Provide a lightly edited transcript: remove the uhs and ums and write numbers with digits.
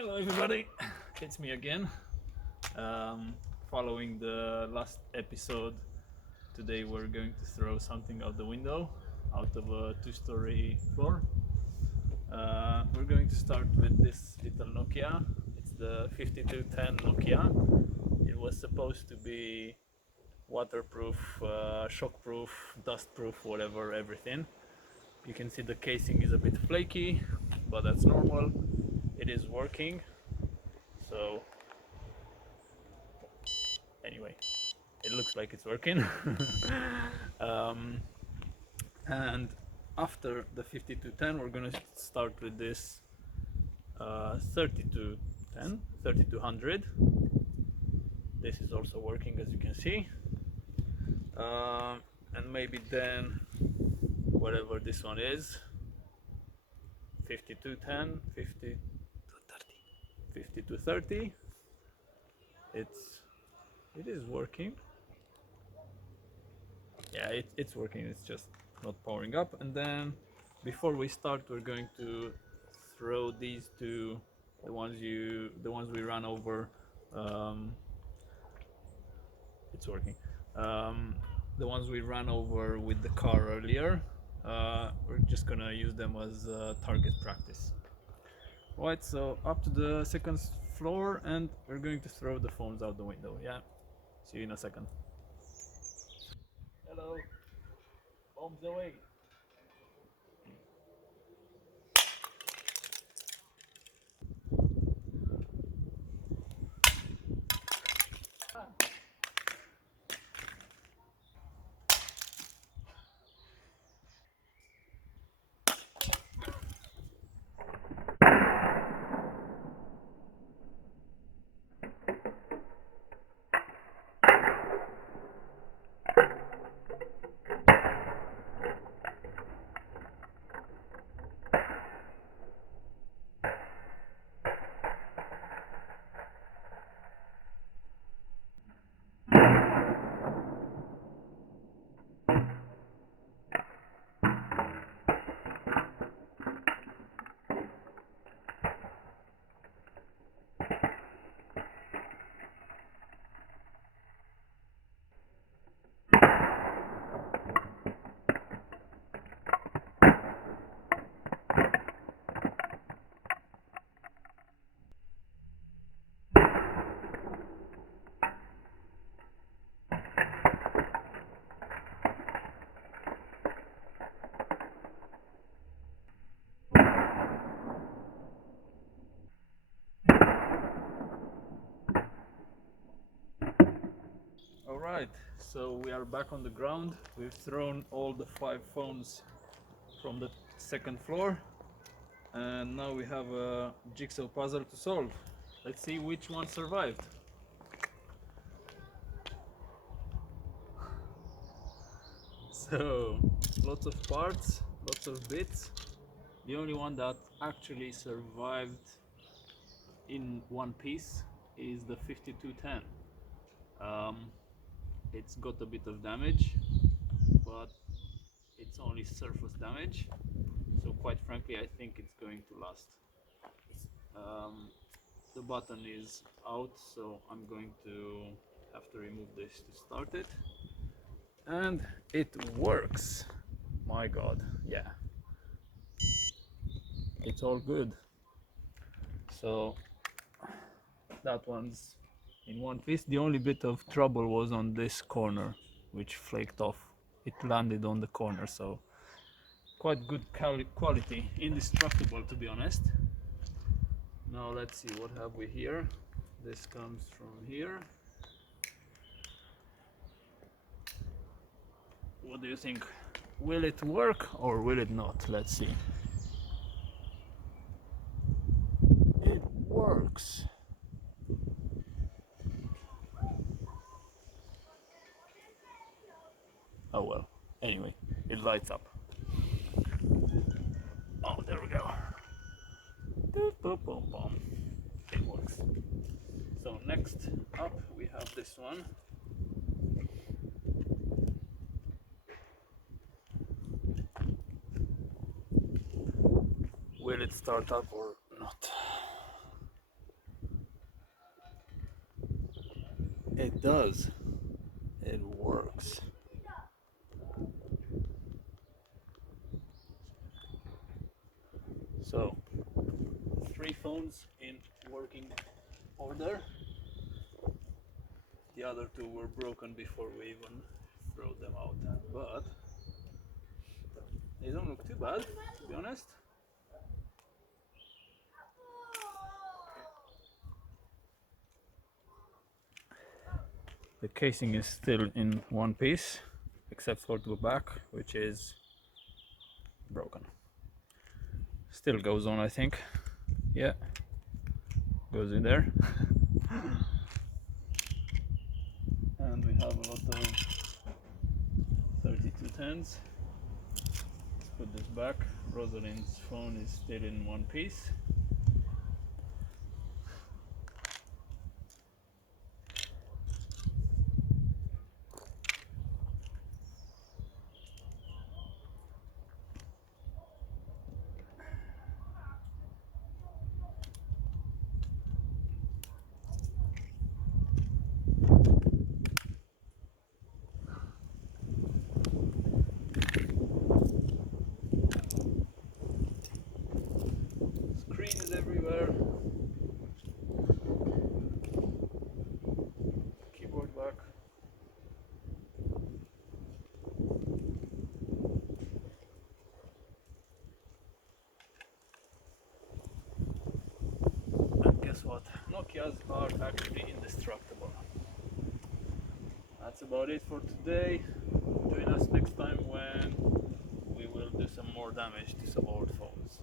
Hello everybody, it's me again. Following the last episode, today we're going to throw something out the window, out of a two-story floor. We're going to start with this little Nokia. It's the 5210 Nokia. It was supposed to be waterproof, shockproof, dustproof, whatever, everything. You can see the casing is a bit flaky, but that's normal. It is working. So anyway, it looks like it's working. um, and after the 5210 we're gonna start with this 3200. This is also working, as you can see. And maybe then whatever this one is, 5210, 5230, it is working. Yeah, it's working, it's just not powering up. And then before we start, we're going to throw these two, the ones we ran over. It's working. The ones we ran over with the car earlier, we're just gonna use them as target practice. Right, so up to the second floor, and we're going to throw the phones out the window. Yeah, see you in a second. Hello, bombs away. Alright, so we are back on the ground. We've thrown all the 5 phones from the second floor, and now we have a jigsaw puzzle to solve. Let's see which one survived. So, lots of parts, lots of bits. The only one that actually survived in one piece is the 5210. It's got a bit of damage, but it's only surface damage, so quite frankly I think it's going to last. The button is out, so I'm going to have to remove this to start it, and it works. My god, yeah, it's all good. So that one's in one piece. The only bit of trouble was on this corner, which flaked off. It landed on the corner, so quite good quality, indestructible to be honest. Now let's see, what have we here? This comes from here. What do you think? Will it work or will it not? Let's see. It works. Oh well, anyway, it lights up. Oh, there we go. Boom, boom, boom. It works. So next up we have this one. Will it start up or not? It does. It works. So, 3 phones in working order. The other 2 were broken before we even throw them out, but they don't look too bad, to be honest. The casing is still in one piece, except for the back, which is broken. Still goes on, I think. Yeah, goes in there. And we have a lot of 3210s. Let's put this back. Rosalind's phone is still in one piece. Screens everywhere. Keyboard back. And guess what? Nokias are actually indestructible. That's about it for today. Join us next time when we will do some more damage to some old phones.